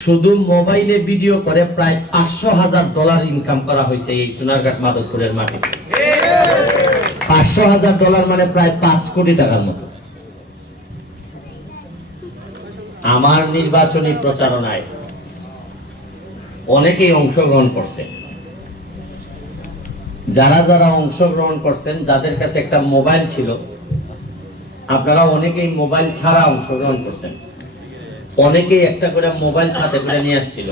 শুধু মোবাইলে ভিডিও করে প্রায় $500,000 ইনকাম করা হয়েছে এই সোনারঘাট মাধবপুরের মাটিতে। $500,000 মানে প্রায় 5 কোটি টাকার মতো। আমার নির্বাচনী প্রচারণায় অনেকেই অংশগ্রহণ করছে। যারা যারা অংশগ্রহণ করছেন, যাদের কাছে একটা মোবাইল ছিল, আপনারা অনেকেই মোবাইল ছাড়া অংশগ্রহণ করছেন। অনেকেই একটা করে মোবাইল সাথে করে নিয়ে আসছিল।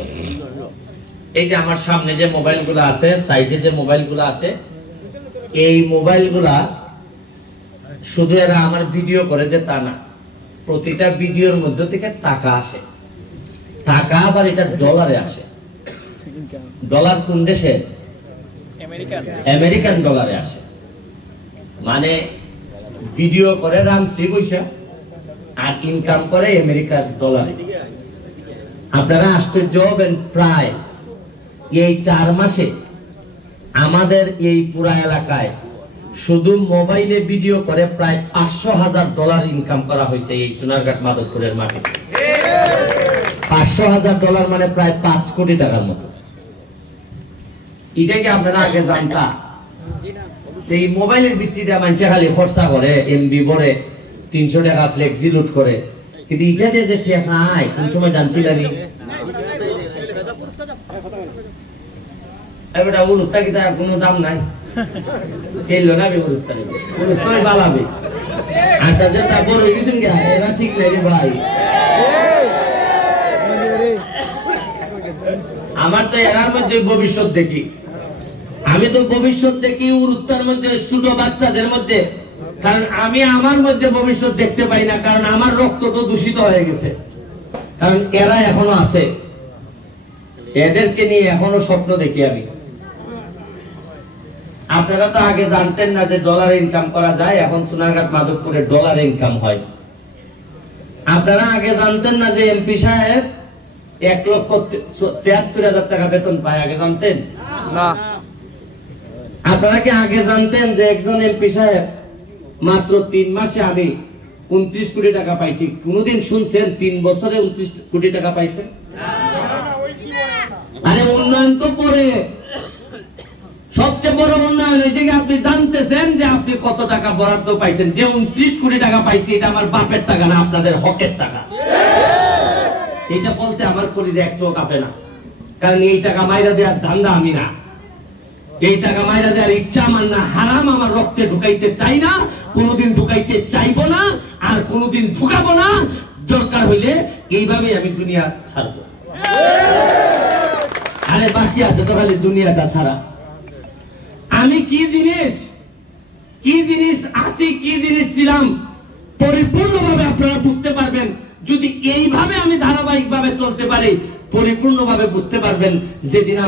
এই যে আমার সামনে যে মোবাইলগুলো আছে, সাইডে যে মোবাইলগুলো আছে, এই মোবাইলগুলা শুধু এরা আমার ভিডিও করে যে তা না, প্রতিটা ভিডিওর মধ্যে থেকে টাকা আসে। টাকা আবার এটা ডলারে আসে। ডলার কোন দেশে? আমেরিকান ডলারে আসে। মানে ভিডিও করে রামশ্রী বৈশা আর ইনকাম করে আমেরিকার ডলারে। আপনারা আশ্চর্য হবেন, প্রায় এই 4 মাসে আমাদের এই পুরা এলাকায় শুধু মোবাইলে ভিডিও করে প্রায় $500,000 ইনকাম করা হয়েছে এই সোনারঘাট মাধবপুরের মাটিতে। $500,000 মানে প্রায় 5 কোটি টাকার মতো। এটা কি আপনারা আগে জানতাম? সেই মোবাইলের ভিত্তিতে মানুষ খালি খরচা করে, এমবি ভরে, 300 টাকা ফ্লেক্সি লুট করে, কিন্তু এটা দিয়ে যে ঠিক নাই কোন সময় জানছিলাম। এবারে উলুত্তা কি তার কোনো দাম নাই, খেললো না উলুত্তা উলুত্তাই বালাবে। আটা যে তা বড় হয়ে গেছেন, এরা ঠিক নাই রে ভাই। আমার তো এরার মধ্যে ভবিষ্যৎ দেখি। আমি তো ভবিষ্যৎ দেখি উলুত্তার মধ্যে, ছোট বাচ্চাদের মধ্যে। কারণ আমি আমার মধ্যে ভবিষ্যৎ দেখতে পাই না, কারণ আমার রক্ত তো দূষিত হয়ে গেছে। কারণ এরা এখনো আছে, এদেরকে নিয়ে এখনো স্বপ্ন দেখি আমি। আপনারা তো আগে জানতেন না যে ডলার ইনকাম করা যায়, এখন সোনারঘাট মাধবপুরে ডলার ইনকাম হয়। আপনারা আগে জানতেন না যে এমপি সাহেব 1,73,000 টাকা বেতন পায়, আগে জানতেন না? আপনারা কি আগে জানতেন যে একজন এমপি সাহেব মাত্র 3 মাসে আমি 29 কোটি টাকা পাইছি? কোনদিন শুনছেন 3 বছরে 29 কোটি টাকা পাইছে? আরে উন্নয়ন তো পরে, সবচেয়ে বড় উন্নয়ন হয়েছে কি আপনি জানতেছেন যে আপনি কত টাকা বরাদ্দ পাইছেন। যে 29 কোটি টাকা পাইছি, এটা আমার বাপের টাকা না, আপনাদের হকের টাকা। এটা বলতে আমার কলিজা একটু কাঁপে না, কারণ এই টাকা মাইরা দেওয়ার ধান্দা আমি না, এই টাকা মাইরা দেওয়ার ইচ্ছা আমার না। হারাম আমার রক্তে ঢুকাইতে চাই না, কোনোদিন ঢুকাইতে চাইবো না, আর কোনোদিন ঢুকাবো না। দরকার হইলে এইভাবে আমি দুনিয়া ছাড়বো। আরে বাকি আছে তো খালি দুনিয়াটা ছাড়া। আমি কি জিনিস আছি, কি জিনিস ছিলাম, পরিপূর্ণভাবে আপনারা বুঝতে পারবেন যদি এইভাবে আমি ধারাবাহিকভাবে চলতে পারি। পরিপূর্ণভাবে বুঝতে পারবেন যেদিন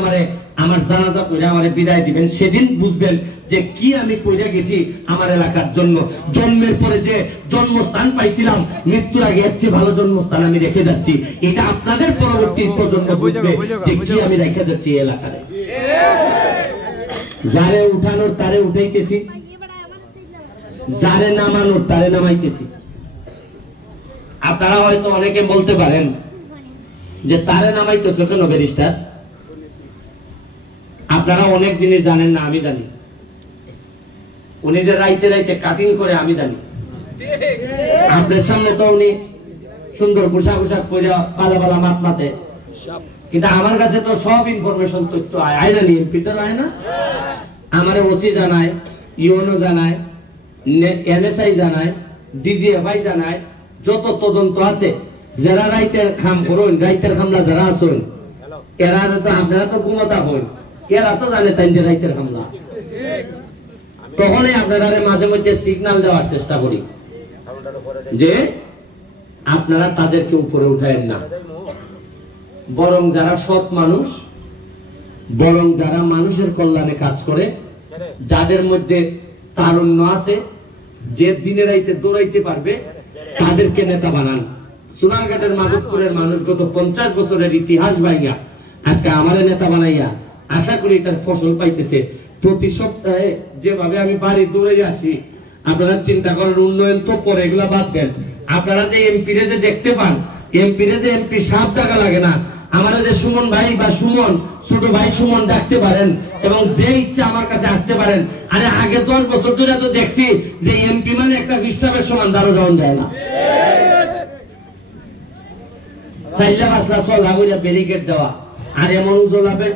আমার জানাজা করে আমারে বিদায় দিবেন, সেদিন বুঝবেন যে কি আমি কইরা গেছি আমার এলাকার জন্য। জন্মের পরে যে জন্মস্থান পাইছিলাম, মৃত্যুর আগে এর চেয়ে ভালো জন্মস্থান আমি রেখে যাচ্ছি। এটা আপনাদের পরবর্তী প্রজন্ম বুঝবে যে কি আমি রেখে যাচ্ছি এলাকায়। যারে উঠানোর তারে উঠাইতেছি, যারে নামানোর তারে নামাইতেছি। আপনারা হয়তো অনেকে বলতে পারেন যে তারে নামাইতেছ কেন ব্যারিস্টার? আপনারা অনেক জিনিস জানেন না, আমি জানি। উনি যে রাইতে রাইতে কাটিং করে আমি জানি। আপনার সামনে তো উনি সুন্দর পোশাক পরে পালা মাত মাতে, কিন্তু আমার কাছে তো সব ইনফরমেশন তথ্য আয় না, নিয়ে ভিতর আয় না। আমার ওসি জানায়, ইউএনও জানায়, এনএসআই জানায়, ডিজিএফআই জানায়, যত তদন্ত আছে। যারা রাইতের খাম করুন, রাইতের খামলা যারা আসুন, এরা তো আপনারা তো ঘুমতা হন, এরা তো জানে তাই যে রাইতের খামলা। তখনই আপনারা মাঝে মধ্যে সিগন্যাল দেওয়ার চেষ্টা করি যে আপনারা তাদেরকে উপরে উঠায়েন না, বরং যারা সৎ মানুষ, বরং যারা মানুষের কল্যাণে কাজ করে, যাদের মধ্যে তারুণ্য আছে, যে দিনে রাইতে দৌড়াইতে পারবে, তাদেরকে নেতা বানান। সোনারঘাটের মাধবপুরের মানুষ গত 50 বছরের ইতিহাস ভাইয়া আজকে আমাদের নেতা বানাইয়া আশা করি তার ফসল পাইতেছে। প্রতি সপ্তাহে যেভাবে আমি বাড়ি দৌড়ে আসি, আপনারা চিন্তা করেন, উন্নয়ন তো পরে, এগুলা বাদ দেন। আপনারা যে এমপি রে যে দেখতে পান, এমপি রে যে এমপি 7 টাকা লাগে না, আমারা যে সুমন ভাই বা সুমন ছোট ভাই সুমন ডাকতে পারেন এবং যে ইচ্ছা আমার কাছে আসতে পারেন। আরে আগে 10 বছর ধরে তো দেখছি যে এমপি মানে একটা হিসাবের সমান দারো দেওয়া যায় না, চাইলে বাসলা চলা বলে ব্যারিকেড দেওয়া, আর এমন উজলাবে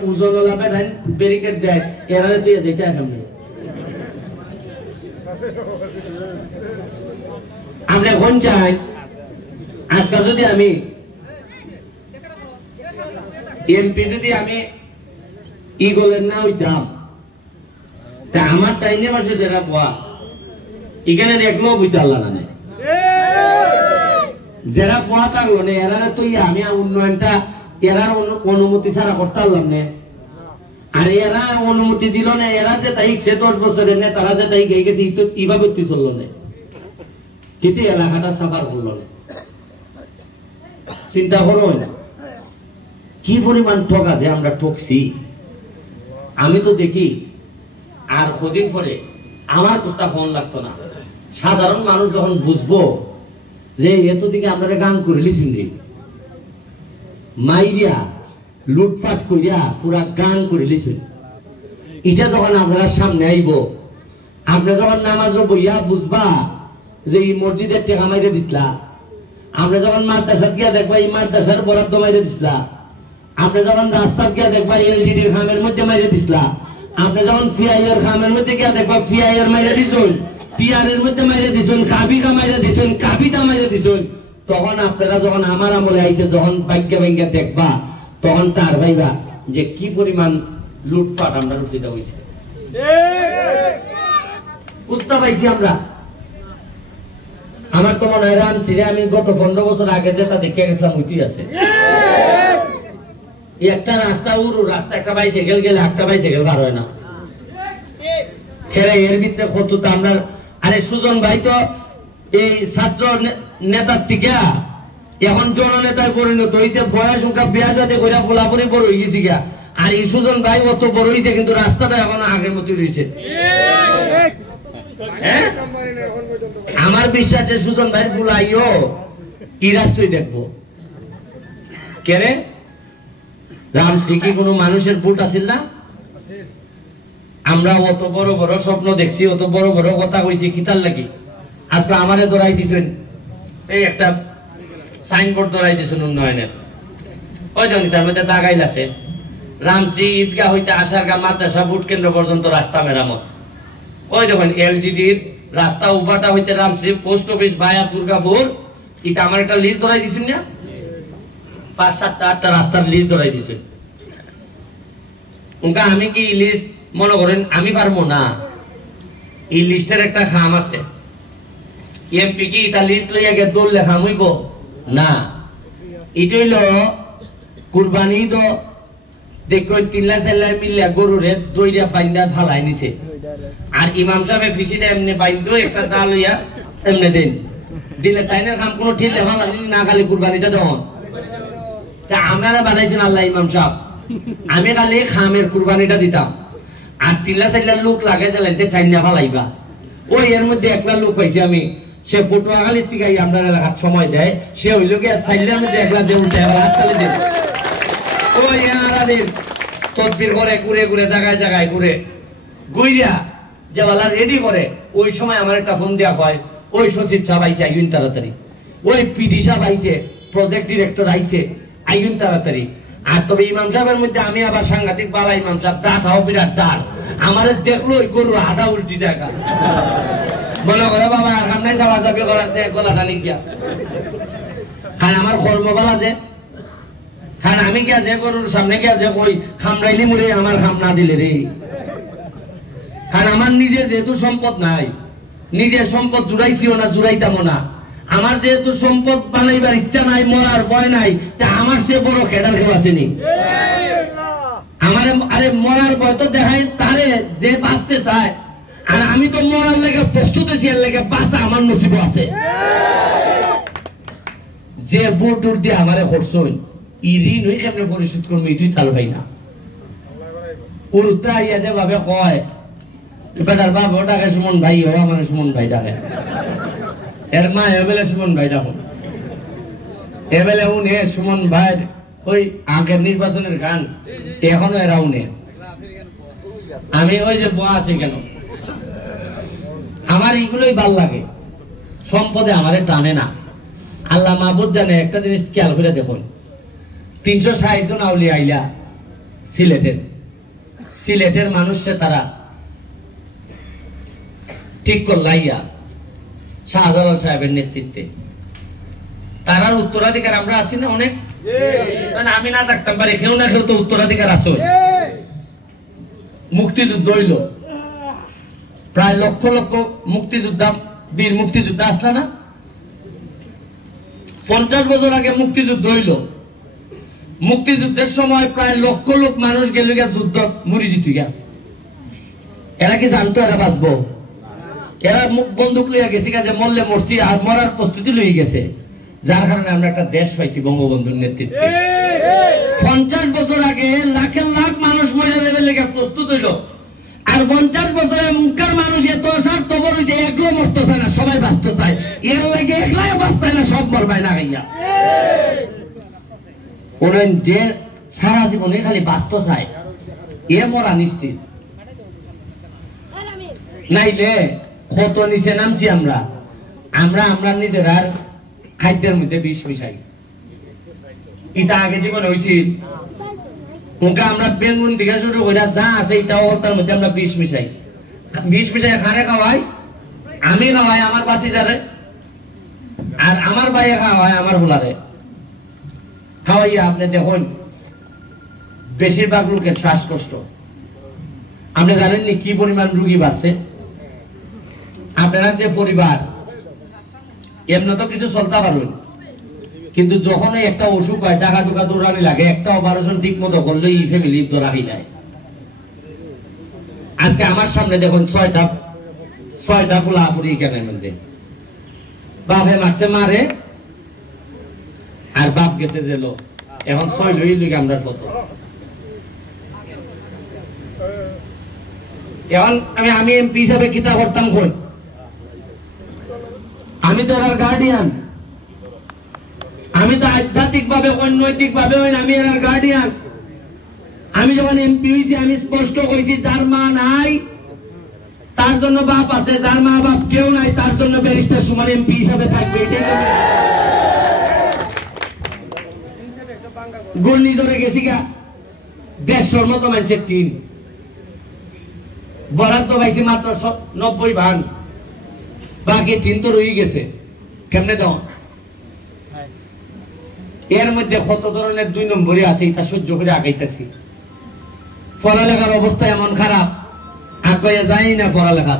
ব্যারিকেড দেয়, এরা তুই যেতে এখন আমরা এখন চাই আজকাল যদি আমি এমপি যদি আমি ইগলের না হইতাম, তা আমার টাইনে বসে যারা পোয়া এখানে দেখলেও বুঝতে পারলাম না, যারা পোয়া থাকলো না এরা তো আমি উন্নয়নটা এরা অনুমতি ছাড়া করতে পারলাম না। আর এরা অনুমতি দিল না, এরা যে তাই 10 বছরের না তারা যে তাই গিয়ে গেছে ইবা করতে চললো না, কিন্তু এলাকাটা সাফার করলো না। চিন্তা করো কি পরিমাণ ঠক আছে, আমরা ঠকছি। আমি তো দেখি আর কদিন পরে আমার কোথা ফোন লাগতো না, সাধারণ মানুষ যখন বুঝবো যে এত দিকে আমরা গান করিলি সিংড়ি মাইরিয়া লুটপাট করিয়া পুরা গান করিলি, এটা যখন আমরা সামনে আইব, আমরা যখন নামাজ বইয়া বুঝবা যে এই মসজিদের টেকা মাইরে দিসলা, আমরা যখন মাদ্রাসাত গিয়া দেখবা এই মাদ্রাসার বরাদ্দ মাইরে দিসলা, আপনি যখন রাস্তাত গিয়া দেখবা এলজিডির খামের মধ্যে মাইরে দিসলা, আপনি যখন ফিআইআর খামের মধ্যে গিয়া দেখবা ফিআইআর মাইরে দিছুন, টিআরের মধ্যে মাইরে দিছুন, কাবিকা মাইরে দিছুন, কাবিতা মাইরে দিছুন, তখন আপনারা যখন আমার আমলে আইছে যখন ভাগ্য ভাগ্য দেখবা, তখন তার ভাইবা যে কি পরিমাণ লুটপাট আমরা রুফিটা হইছে, বুঝতে পাইছি আমরা। আমার তো মনে হয় রামসিরে আমি গত 15 বছর আগে যেটা দেখে গেছিলাম ওইটি আছে, একটা রাস্তা রাস্তা একটা বাইসাইকেল গেলে একটা বাইসাইকেল বার হয় না, খেরে এর ভিতরে কত তো আমরা। আরে সুজন ভাই তো এই ছাত্র নেতার থেকে এখন জননেতায় পরিণত হয়েছে, বয়স সংখ্যা বিয়া সাথে করে পোলাপুরি বড় হয়ে গেছি গা। আর এই সুজন ভাই অত বড় হয়েছে কিন্তু রাস্তাটা এখন আগের মতোই রয়েছে। আমার বিশ্বাস যে সুজন ভাই ফুলাইও ই রাস্তায় দেখবো কেরে রামসি কি কোনো মানুষের ভোট আছিল না? আমরা অত বড় বড় স্বপ্ন দেখছি, অত বড় বড় কথা কইছি, কিতার লাগি আজকে আমারে ধরাই দিছেন এই একটা সাইনবোর্ড ধরাই দিছেন উন্নয়নের, ওই জন্য তার মধ্যে দাগাইল আছে রামসি ঈদগাহ হইতে আশারগাঁ মাদ্রাসা ভোট কেন্দ্র পর্যন্ত রাস্তা মেরামত। ওই দেখুন এলজিডির রাস্তা উপাটা হইতে রামসি পোস্ট অফিস ভায়া দুর্গাপুর, এটা আমার একটা লিস্ট ধরাই দিছেন না, 5, 7, 8টা রাস্তার লিস্ট ধরাই দিছেন। উনকা আমি কি লিস্ট মনে করেন আমি পারবো না, এই লিস্টের একটা খাম আছে, এমপি কি এটা লিস্ট লইয়া গে দৌড় লেখা হইব না। এটা হইল কুরবানি তো দেখো 3 লাখ 4 লাখ মিললে গরুরে দইরা বাইন্দা ফালাই নিছে, আর ইমাম সাহেব ফিসিটা এমনি বাইন্দো একটা দা লইয়া এমনি দেন দিলে তাইনের খাম কোনো ঠিক লেখা না, খালি কুরবানিটা দেন আপনারা বানাইছেন আল্লাহ ইমাম সাহেব, আমি খালি খামের কুরবানিটা দিতাম, আর 3 লাখ 4 লাখ লোক লাগে চালাইতে ঠাইনা ফালাইবা। ওই এর মধ্যে একটা লোক পাইছি আমি, সে পটুয়াখালীর থেকে আমরা এলাকার সময় দেয়, সে হইল গিয়ে 4 লাখের মধ্যে 1 লাখ যে উল্টে হাত চালিয়ে দেয়, ওই আলাদিন তদবির করে ঘুরে ঘুরে জায়গায় জায়গায় ঘুরে গুইরা যে বালা রেডি করে। ওই সময় আমার একটা ফোন দেওয়া হয়, ওই সচিব সাহেব আইছে আইন তাড়াতাড়ি, ওই পিডি সাহেব আইছে, প্রজেক্ট ডিরেক্টর আইছে আইন তাড়াতাড়ি। আর তবে ইমাম সাহেবের মধ্যে আমি আবার সাংঘাতিক বালা, ইমাম সাহেব দাঁত হাও বিরাট দাঁত, আমার দেখলো ওই গরু আধা উল্টি জায়গা মনে করে বাবা সামনে যাওয়া যাবে গলা টানি গিয়া, কারণ আমার কর্মবালা যে, কারণ আমি গিয়া যে গরুর সামনে গিয়া যে ওই খামড়াইলি মুড়ে আমার খাম না দিলে রে, কারণ আমার নিজে যেহেতু সম্পদ নাই, নিজের সম্পদ জুড়াইছিও না জুড়াইতামও না, আমার যেহেতু সম্পদ বানাইবার ইচ্ছা নাই, মরার ভয় নাই, তা আমার সে বড় খেদার কেউ আসেনি আমার। আরে মরার ভয় তো দেখায় তারে যে বাঁচতে চায়, আর আমি তো মরার লেগে প্রস্তুত আছি, এর লেগে বাঁচা আমার নসিব আছে। যে বুট উঠ দিয়ে আমারে করছই ই ঋণ হই কেমনে পরিশোধ করবো তুই তার ভাই না, উড়তা ইয়া যে ভাবে কয় বেটার বাপ ও ডাকে সুমন ভাই, ও আমার সুমন ভাই ডাকে, এর মা এবেলে সুমন ভাই ডাকুন, এবেলে উনি সুমন ভাই ওই আগের নির্বাচনের গান এখনো এরাও নেই। আমি ওই যে বয়া আছে কেন, আমার এইগুলোই ভাল লাগে, সম্পদে আমারে টানে না। আল্লাহ মাহবুদ জানে। একটা জিনিস খেয়াল করে দেখুন, 360 জন আউলিয়া আইলা সিলেটের মানুষে তারা ঠিক করলাইয়া শাহজালাল সাহেবের নেতৃত্বে, তারার উত্তরাধিকার আমরা আছি না অনেক। আমি না থাকতাম পারি, কেউ না কেউ তো উত্তরাধিকার আছে। মুক্তিযুদ্ধ হইল, প্রায় লক্ষ লক্ষ মুক্তিযোদ্ধা, বীর মুক্তিযোদ্ধা আসলা না। 50 বছর আগে মুক্তিযুদ্ধ হইল, মুক্তিযুদ্ধের সময় প্রায় লক্ষ লোক মানুষ গেল গিয়া যুদ্ধ মরি জিত গিয়া। এরা কি জানতো এরা বাঁচবো? এরা বন্দুক লইয়া গেছে, কাজে মরলে মরছি, আর মরার প্রস্তুতি লইয়া গেছে। যার কারণে আমরা একটা দেশ পাইছি বঙ্গবন্ধুর নেতৃত্বে। 50 বছর আগে লাখের লাখ মানুষ মরে যাবে লেগে প্রস্তুত হইল, আর 50 বছরে মুখের মানুষ এত স্বার্থপর হয়েছে, একলো মরতে চায় না, সবাই বাঁচতে চায়। এর লাগে একলাই বাঁচতায় না, সব মরবায় না গাইয়া। ওরেন যে সারা জীবনে খালি বাঁচতে চায়, এ মরা নিশ্চিত। নাইলে কত নিচে নামছি আমরা। আমরা নিজেরা খাদ্যের মধ্যে বিষ মিশাই। এটা আগে জীবনে হয়েছিল, ওকে আমরা বেগুন দিকে শুরু করে যা আছে এটাও তার মধ্যে আমরা বিষ মিশাই। বিষ মিশাই খারে খাওয়াই, আমি খাওয়াই আমার বাতিজারে, আর আমার ভাইয়ে খাওয়াই আমার হুলারে। খাওয়াইয়া আপনি দেখুন বেশিরভাগ লোকের শ্বাসকষ্ট। আপনি জানেননি কি পরিমাণ রোগী বাড়ছে? আপনারা যে পরিবার এমনি তো কিছু চলতে পারবেন, কিন্তু যখন একটা অসুখ হয়, টাকা টুকা দৌড়ানি লাগে, একটা অপারেশন ঠিক মতো করলে এই ফ্যামিলি দৌড়াবি যায়। আজকে আমার সামনে দেখুন 6টা ফুলা পুরি কেনের মধ্যে বাপে মারছে মারে, আর বাপ গেছে জেলো। এখন 6 লই লই আমরা কত। এখন আমি এমপি হিসাবে কিতা করতাম কই? আমি তো এর গার্ডিয়ান, আমি তো আধ্যাত্মিক ভাবে অনৈতিক ভাবে আমি এর গার্ডিয়ান। আমি যখন এমপি হয়েছি আমি স্পষ্ট কইছি, যার মা নাই তার জন্য বাপ আছে, যার মা বাপ কেউ নাই তার জন্য ব্যারিস্টার সুমন এমপি হিসাবে থাকবে। গন্ডি ধরে গেছি গা 150 মতো মানুষের টিম বরাদ্দ পাইছি মাত্র 90 ভাগ, বাকি টিন তো রয়ে গেছে। কেমনে দাও? এর মধ্যে কত ধরনের 2 নম্বরই আছে, এটা সহ্য করে আগাইতেছি। পড়ালেখার অবস্থা এমন খারাপ, আগাইয়া যাই না পড়ালেখা।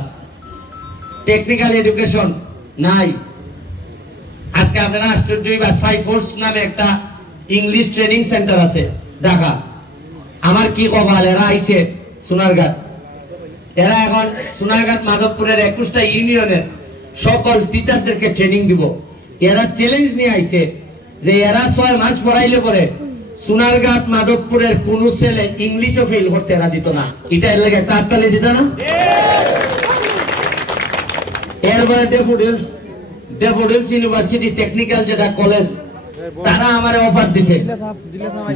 টেকনিক্যাল এডুকেশন নাই। আজকে আপনারা আশ্চর্য হইবা, সাইফোর্স নামে একটা ইংলিশ ট্রেনিং সেন্টার আছে ঢাকা। আমার কি কপাল, এরা আইছে সোনারঘাট। এরা এখন সোনারঘাট মাধবপুরের 21টা ইউনিয়নের সকল টিচারদেরকে ট্রেনিং দিব। এরা চ্যালেঞ্জ নিয়ে আইছে যে এরা 6 মাস পড়াইলে পরে সোনারঘাট মাধবপুরের কোন ছেলে ইংলিশও ফেল করতে এরা দিত না। এটা এর লাগে একটা হাততালি দিত না? এরপরে ডেফোডিলস ইউনিভার্সিটি টেকনিক্যাল যেটা কলেজ, তারা আমার অফার দিছে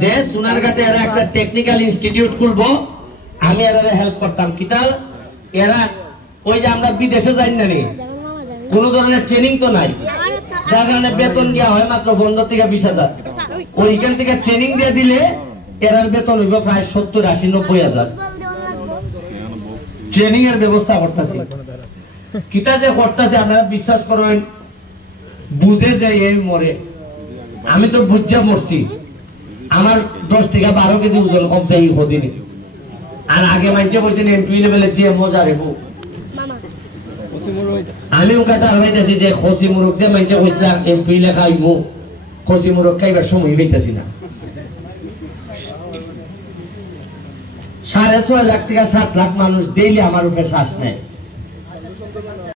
যে সোনারঘাটে এরা একটা টেকনিক্যাল ইনস্টিটিউট খুলবো, আমি এরা হেল্প করতাম। কিতাল এরা ওই যে আমরা বিদেশে যাই না, কোন ধরনের ট্রেনিং তো নাই, যার কারণে বেতন দেওয়া হয় মাত্র 15 থেকে 20,000। ওইখান থেকে ট্রেনিং দিয়ে দিলে এরার বেতন হইব প্রায় 70, 80, 90,000। ট্রেনিং এর ব্যবস্থা করতেছি। কিতা যে করতেছে আপনারা বিশ্বাস করেন, বুঝে যে এই মরে। আমি তো বুঝা মরছি, আমার 10 থেকে 12 কেজি ওজন কম চাই হদিনে। আর আগে মাইছে বলছেন এমপি লেভেলে যে মজা রেবো, আমি ওকে হারাইতেছি যে খসি মুরগ যে মাইছে কইছিলাম এমপি লেখা আইব, খসি মুরগ খাইবার সময় পাইতেছি না। 6.5 লাখ থেকে 7 লাখ মানুষ ডেইলি আমার উপরে শ্বাস নেয়।